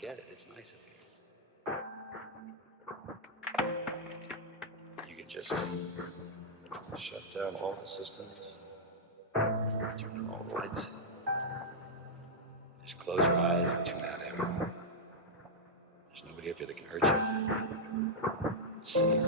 get it. It's nice of you. You could just shut down all the systems, turn on all the lights. Just close your eyes and tune out everyone. There's nobody up here that can hurt you. It's safe.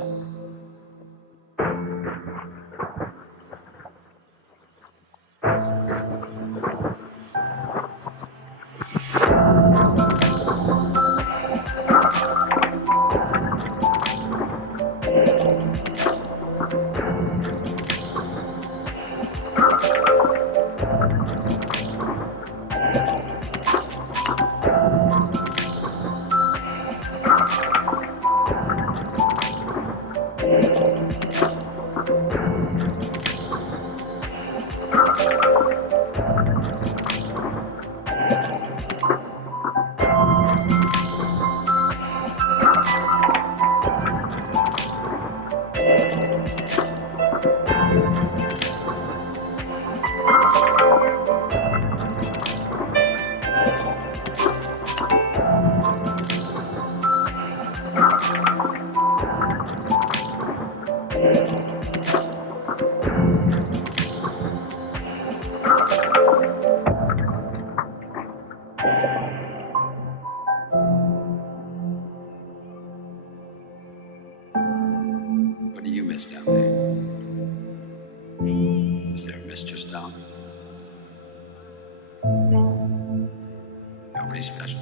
What do you miss down there? Is there a mistress down? No. Nobody special?